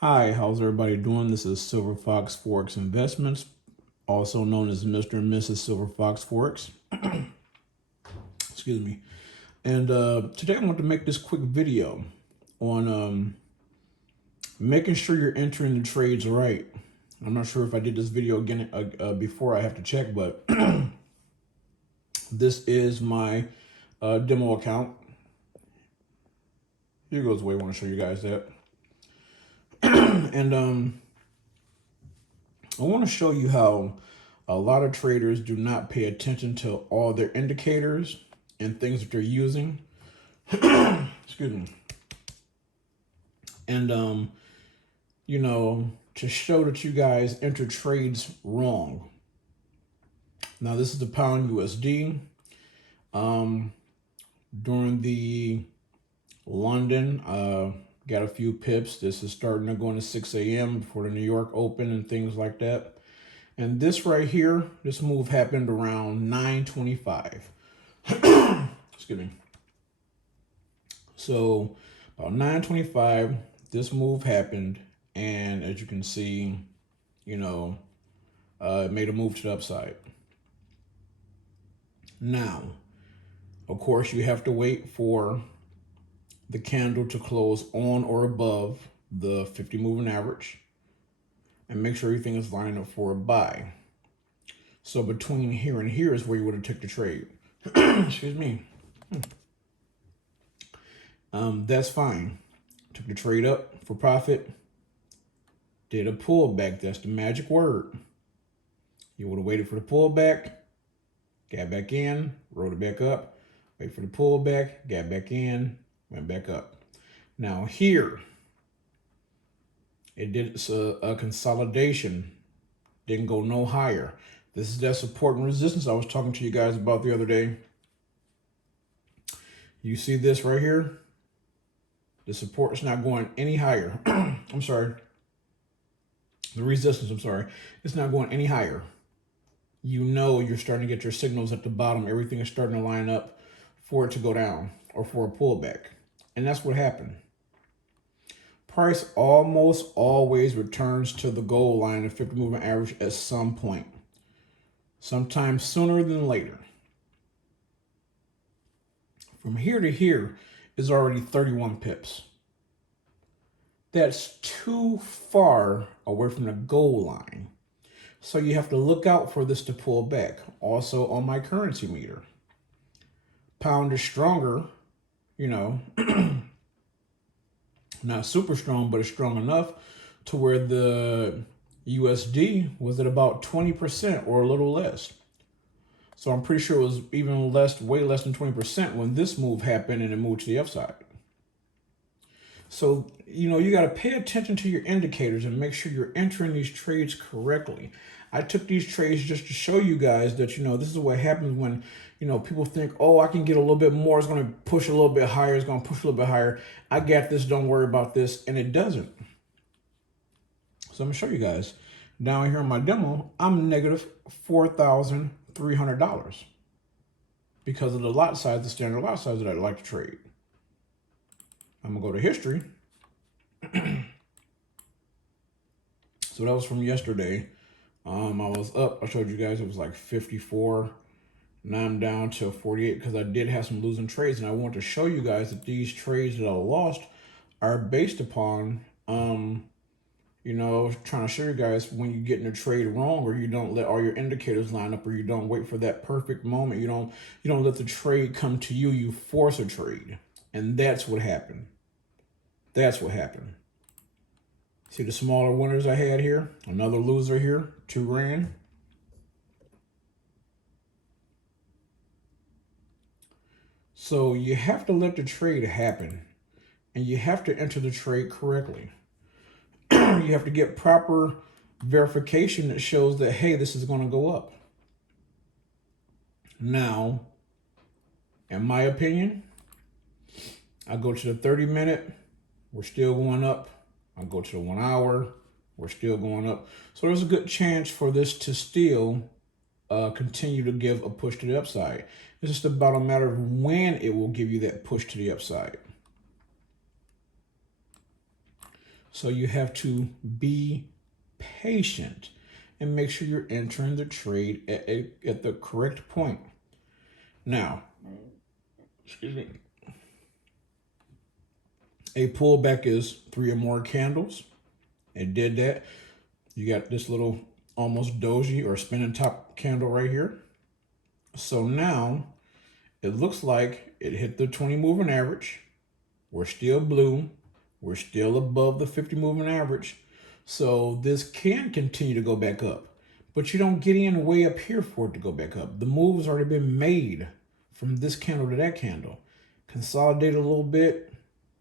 Hi, how's everybody doing? This is Silver Fox Forex Investments, also known as Mr. and Mrs. Silver Fox Forex. Excuse me. And today I want to make this quick video on making sure you're entering the trades right. I'm not sure if I did this video again before, I have to check, but this is my demo account. Here goes the way I want to show you guys that. And I want to show you how a lot of traders do not pay attention to all their indicators and things that they're using. Excuse me. And you know, to show that you guys enter trades wrong. Now this is the pound USD. During the London, got a few pips. This is starting to go into 6 a.m. before the New York Open and things like that. And this right here, this move happened around 9:25. Excuse me. So about 9:25, this move happened, and as you can see, you know, it made a move to the upside. Now, of course, you have to wait for the candle to close on or above the 50 moving average and make sure everything is lining up for a buy. So between here and here is where you would have took the trade. Excuse me. That's fine. Took the trade up for profit. Did a pullback. That's the magic word. You would have waited for the pullback, got back in, rolled it back up, wait for the pullback, got back in, went back up. Now here, it did a consolidation, didn't go no higher. This is that support and resistance I was talking to you guys about the other day. You see this right here? The support is not going any higher. I'm sorry. The resistance, I'm sorry. It's not going any higher. You know you're starting to get your signals at the bottom. Everything is starting to line up for it to go down or for a pullback. And that's what happened. Price almost always returns to the goal line of 50 moving average at some point. Sometimes sooner than later. From here to here is already 31 pips. That's too far away from the goal line. So you have to look out for this to pull back. Also on my currency meter. Pound is stronger, you know, not super strong, but it's strong enough to where the USD was at about 20% or a little less. So I'm pretty sure it was even less, way less than 20% when this move happened and it moved to the upside. So, you know, you got to pay attention to your indicators and make sure you're entering these trades correctly. I took these trades just to show you guys that, you know, this is what happens when, you know, people think, oh, I can get a little bit more. It's going to push a little bit higher. It's going to push a little bit higher. I got this. Don't worry about this. And it doesn't. So I'm going to show you guys. Down here in my demo, I'm negative $4,300 because of the lot size, the standard lot size that I like to trade. I'm going to go to history. So that was from yesterday. I was up. I showed you guys it was like 54. Now I'm down to 48 because I did have some losing trades, and I want to show you guys that these trades that I lost are based upon, you know, trying to show you guys when you get in a trade wrong, or you don't let all your indicators line up, or you don't wait for that perfect moment. You don't let the trade come to you. You force a trade, and that's what happened. That's what happened. See the smaller winners I had here? Another loser here, 2 grand. So you have to let the trade happen, and you have to enter the trade correctly. You have to get proper verification that shows that, hey, this is going to go up. Now, in my opinion, I go to the 30-minute, we're still going up. I go to the 1 hour, we're still going up. So there's a good chance for this to still continue to give a push to the upside. It's just about a matter of when it will give you that push to the upside. So you have to be patient and make sure you're entering the trade at the correct point. Now, excuse me, a pullback is 3 or more candles. It did that. You got this little almost doji or spinning top candle right here. So now it looks like it hit the 20 moving average. We're still blue. We're still above the 50 moving average. So this can continue to go back up, but you don't get in way up here for it to go back up. The move has already been made from this candle to that candle. Consolidated a little bit,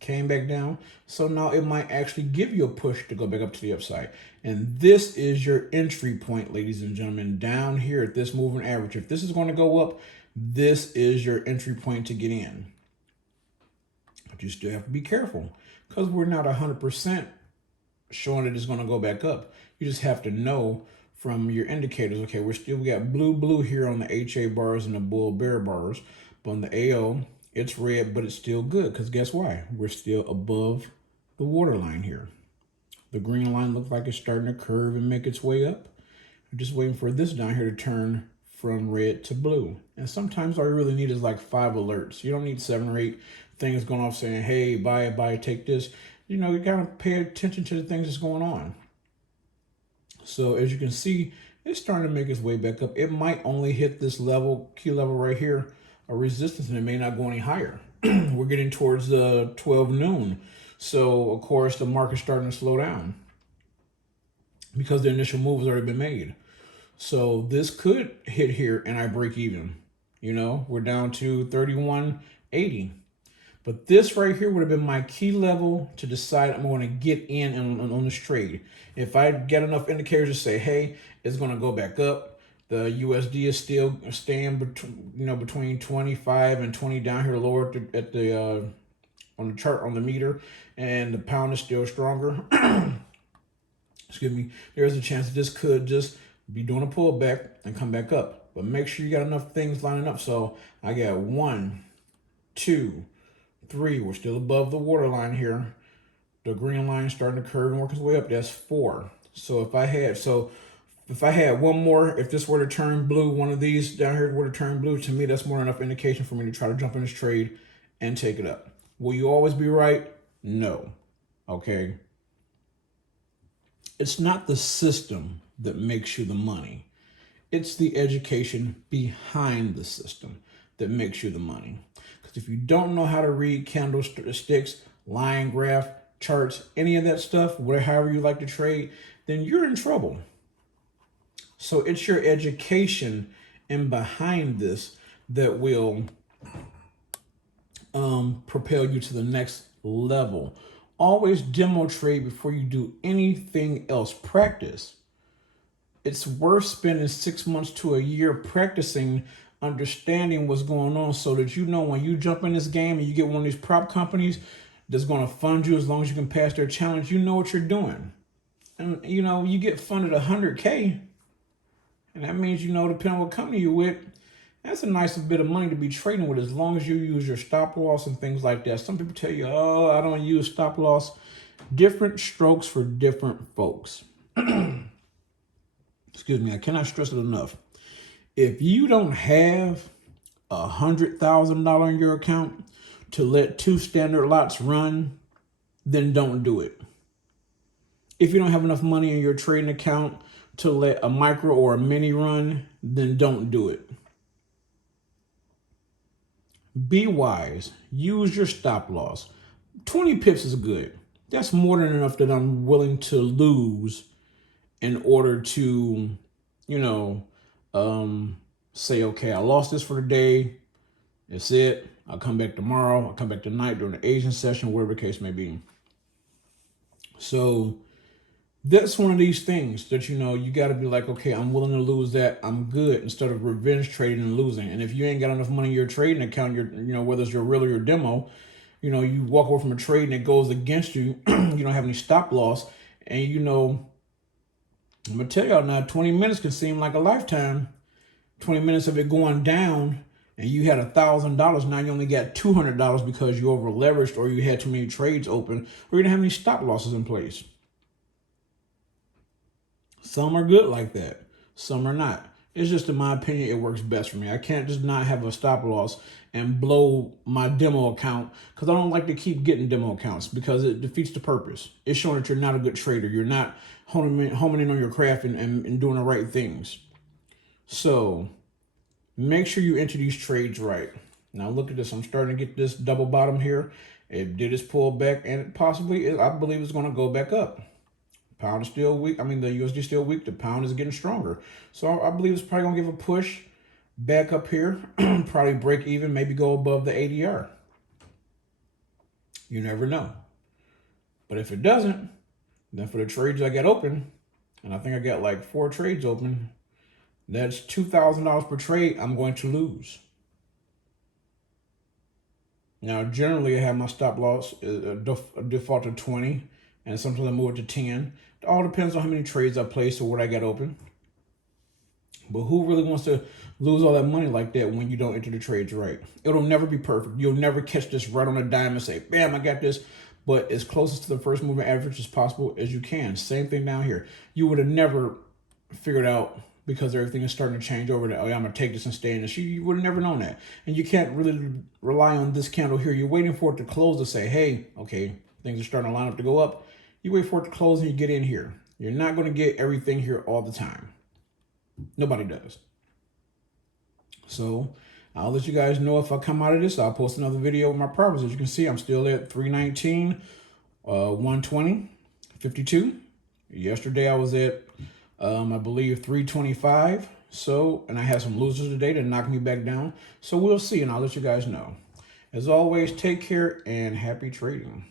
came back down. So now it might actually give you a push to go back up to the upside. And this is your entry point, ladies and gentlemen, down here at this moving average. If this is going to go up, this is your entry point to get in. But you still have to be careful, because we're not 100% showing that it's going to go back up. You just have to know from your indicators, okay, we got blue here on the HA bars and the bull bear bars, but on the AO, it's red, but it's still good, because guess why? We're still above the waterline here. The green line looks like it's starting to curve and make its way up. I'm just waiting for this down here to turn from red to blue. And sometimes all you really need is like 5 alerts. You don't need 7 or 8 things going off saying, hey, buy it, take this. You know, you gotta pay attention to the things that's going on. So as you can see, it's starting to make its way back up. It might only hit this level, key level right here, a resistance, and it may not go any higher. We're getting towards the 12 noon. So of course the market's starting to slow down because the initial move has already been made. So this could hit here and I break even. You know, we're down to 31.80. But this right here would have been my key level to decide I'm going to get in on this trade. If I get enough indicators to say, hey, it's going to go back up. The USD is still staying between 25 and 20 down here lower at the on the chart on the meter, and the pound is still stronger. Excuse me. There's a chance that this could just be doing a pullback and come back up. But make sure you got enough things lining up. So I got 1, 2, 3. We're still above the waterline here. The green line starting to curve and work its way up. That's 4. So if I had one more, if this were to turn blue, one of these down here were to turn blue, to me, that's more than enough indication for me to try to jump in this trade and take it up. Will you always be right? No. Okay. It's not the system that makes you the money. It's the education behind the system that makes you the money. Because if you don't know how to read candlesticks, line graph, charts, any of that stuff, however you like to trade, then you're in trouble. So it's your education and behind this that will propel you to the next level. Always demo trade before you do anything else. Practice. It's worth spending 6 months to a year practicing, understanding what's going on, so that you know when you jump in this game and you get one of these prop companies that's going to fund you as long as you can pass their challenge, you know what you're doing. And you know, you get funded $100K, and that means, you know, depending on what company you're with, that's a nice bit of money to be trading with, as long as you use your stop loss and things like that. Some people tell you, oh, I don't use stop loss. Different strokes for different folks. Excuse me, I cannot stress it enough. If you don't have $100,000 in your account to let 2 standard lots run, then don't do it. If you don't have enough money in your trading account to let a micro or a mini run, then don't do it. Be wise. Use your stop loss. 20 pips is good. That's more than enough that I'm willing to lose in order to, you know, say, okay, I lost this for the day. That's it. I'll come back tomorrow. I'll come back tonight during the Asian session, whatever the case may be. So that's one of these things that, you got to be like, okay, I'm willing to lose that. I'm good, instead of revenge trading and losing. And if you ain't got enough money in your trading account, whether it's your real or your demo, you walk away from a trade and it goes against you, you don't have any stop loss. And, I'm going to tell y'all now, 20 minutes can seem like a lifetime. 20 minutes of it going down and you had $1,000. Now you only got $200 because you over leveraged, or you had too many trades open, or you didn't have any stop losses in place. Some are good like that. Some are not. It's just, in my opinion, it works best for me. I can't just not have a stop loss and blow my demo account, because I don't like to keep getting demo accounts, because it defeats the purpose. It's showing that you're not a good trader. You're not homing in on your craft and doing the right things. So make sure you enter these trades right. Now look at this. I'm starting to get this double bottom here. It did its pull back, and it possibly, I believe it's going to go back up. Pound is still weak. I mean, the USD is still weak. The pound is getting stronger. So I believe it's probably going to give a push back up here. Probably break even, maybe go above the ADR. You never know. But if it doesn't, then for the trades I got open, and I think I got like 4 trades open, that's $2,000 per trade I'm going to lose. Now, generally, I have my stop loss default to 20, and sometimes I move it to 10. It all depends on how many trades I place or what I got open. But who really wants to lose all that money like that when you don't enter the trades right? It'll never be perfect. You'll never catch this right on a dime and say, bam, I got this. But as closest to the first moving average as possible as you can. Same thing down here. You would have never figured out, because everything is starting to change over, that, oh, yeah, I'm going to take this and stay in this. You would have never known that. And you can't really rely on this candle here. You're waiting for it to close to say, hey, okay, things are starting to line up to go up. You wait for it to close and you get in here. You're not going to get everything here all the time. Nobody does. So I'll let you guys know if I come out of this. I'll post another video with my profits. As you can see, I'm still at 319, 120, 52. Yesterday I was at, I believe, 325. So, and I had some losers today that knocked me back down. So we'll see, and I'll let you guys know. As always, take care and happy trading.